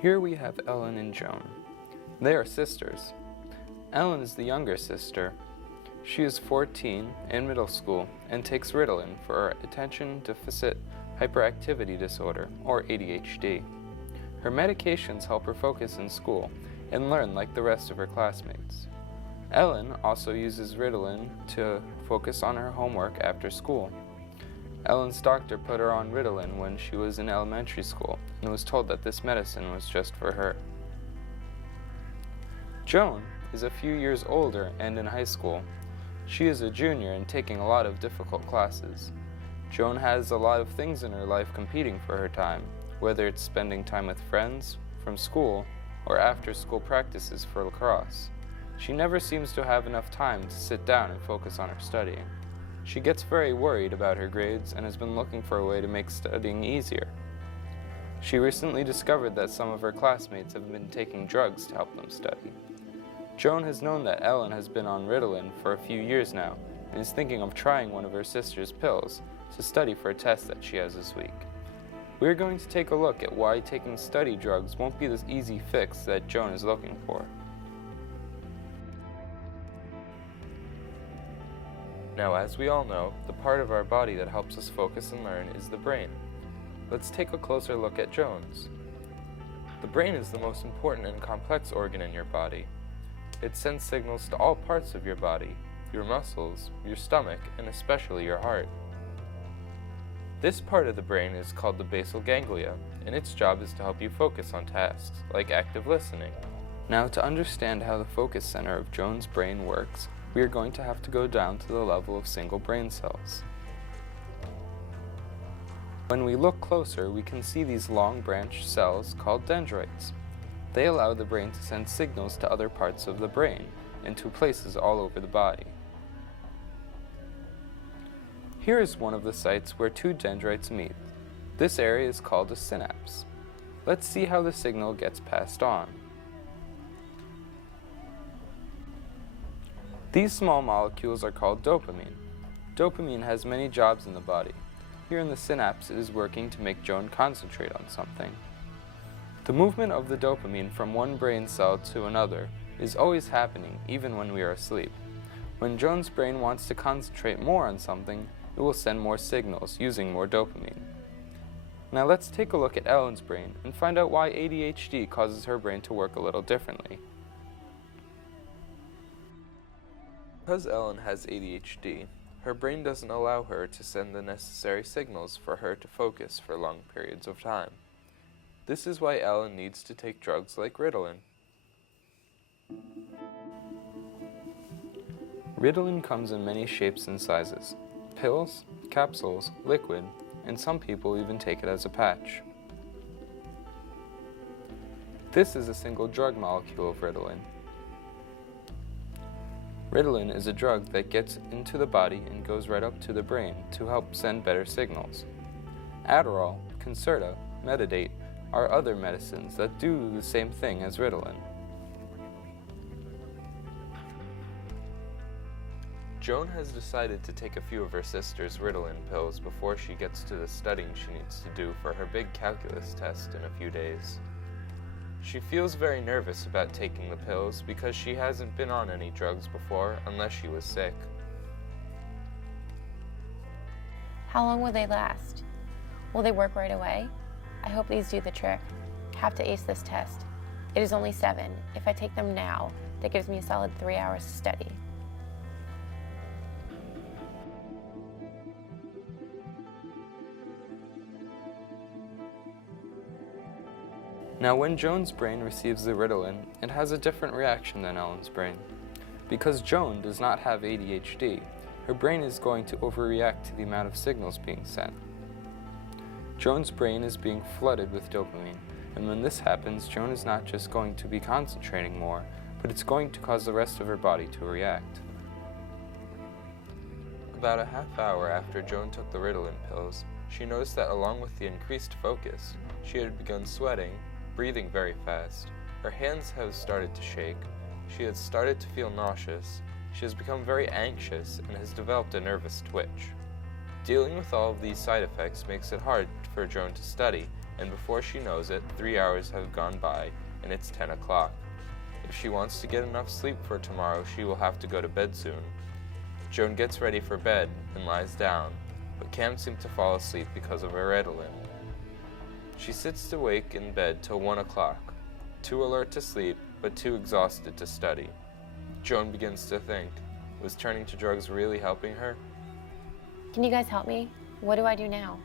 Here we have Ellen and Joan. They are sisters. Ellen is the younger sister. She is 14 in middle school and takes Ritalin for her attention deficit hyperactivity disorder, or ADHD. Her medications help her focus in school and learn like the rest of her classmates. Ellen also uses Ritalin to focus on her homework after school. Ellen's doctor put her on Ritalin when she was in elementary school and was told that this medicine was just for her. Joan is a few years older and in high school. She is a junior and taking a lot of difficult classes. Joan has a lot of things in her life competing for her time, whether it's spending time with friends, from school, or after-school practices for lacrosse. She never seems to have enough time to sit down and focus on her studying. She gets very worried about her grades and has been looking for a way to make studying easier. She recently discovered that some of her classmates have been taking drugs to help them study. Joan has known that Ellen has been on Ritalin for a few years now and is thinking of trying one of her sister's pills to study for a test that she has this week. We're going to take a look at why taking study drugs won't be this easy fix that Joan is looking for. Now, as we all know, the part of our body that helps us focus and learn is the brain. Let's take a closer look at Joan's. The brain is the most important and complex organ in your body. It sends signals to all parts of your body, your muscles, your stomach, and especially your heart. This part of the brain is called the basal ganglia, and its job is to help you focus on tasks, like active listening. Now, to understand how the focus center of Joan's brain works, we are going to have to go down to the level of single brain cells. When we look closer, we can see these long branched cells called dendrites. They allow the brain to send signals to other parts of the brain and to places all over the body. Here is one of the sites where two dendrites meet. This area is called a synapse. Let's see how the signal gets passed on. These small molecules are called dopamine. Dopamine has many jobs in the body. Here in the synapse, it is working to make Joan concentrate on something. The movement of the dopamine from one brain cell to another is always happening, even when we are asleep. When Joan's brain wants to concentrate more on something, it will send more signals using more dopamine. Now let's take a look at Ellen's brain and find out why ADHD causes her brain to work a little differently. Because Ellen has ADHD, her brain doesn't allow her to send the necessary signals for her to focus for long periods of time. This is why Ellen needs to take drugs like Ritalin. Ritalin comes in many shapes and sizes: pills, capsules, liquid, and some people even take it as a patch. This is a single drug molecule of Ritalin. Ritalin is a drug that gets into the body and goes right up to the brain to help send better signals. Adderall, Concerta, Metadate are other medicines that do the same thing as Ritalin. Joan has decided to take a few of her sister's Ritalin pills before she gets to the studying she needs to do for her big calculus test in a few days. She feels very nervous about taking the pills because she hasn't been on any drugs before unless she was sick. How long will they last? Will they work right away? I hope these do the trick. Have to ace this test. It is only 7. If I take them now, that gives me a solid 3 hours to study. Now, when Joan's brain receives the Ritalin, it has a different reaction than Ellen's brain. Because Joan does not have ADHD, her brain is going to overreact to the amount of signals being sent. Joan's brain is being flooded with dopamine, and when this happens, Joan is not just going to be concentrating more, but it's going to cause the rest of her body to react. About a half hour after Joan took the Ritalin pills, she noticed that along with the increased focus, she had begun sweating, breathing very fast. Her hands have started to shake. She has started to feel nauseous. She has become very anxious and has developed a nervous twitch. Dealing with all of these side effects makes it hard for Joan to study, and before she knows it, 3 hours have gone by, and it's 10 o'clock. If she wants to get enough sleep for tomorrow, she will have to go to bed soon. Joan gets ready for bed and lies down, but can't seem to fall asleep because of her Ritalin. She sits awake in bed till 1 o'clock, too alert to sleep, but too exhausted to study. Joan begins to think, was turning to drugs really helping her? Can you guys help me? What do I do now?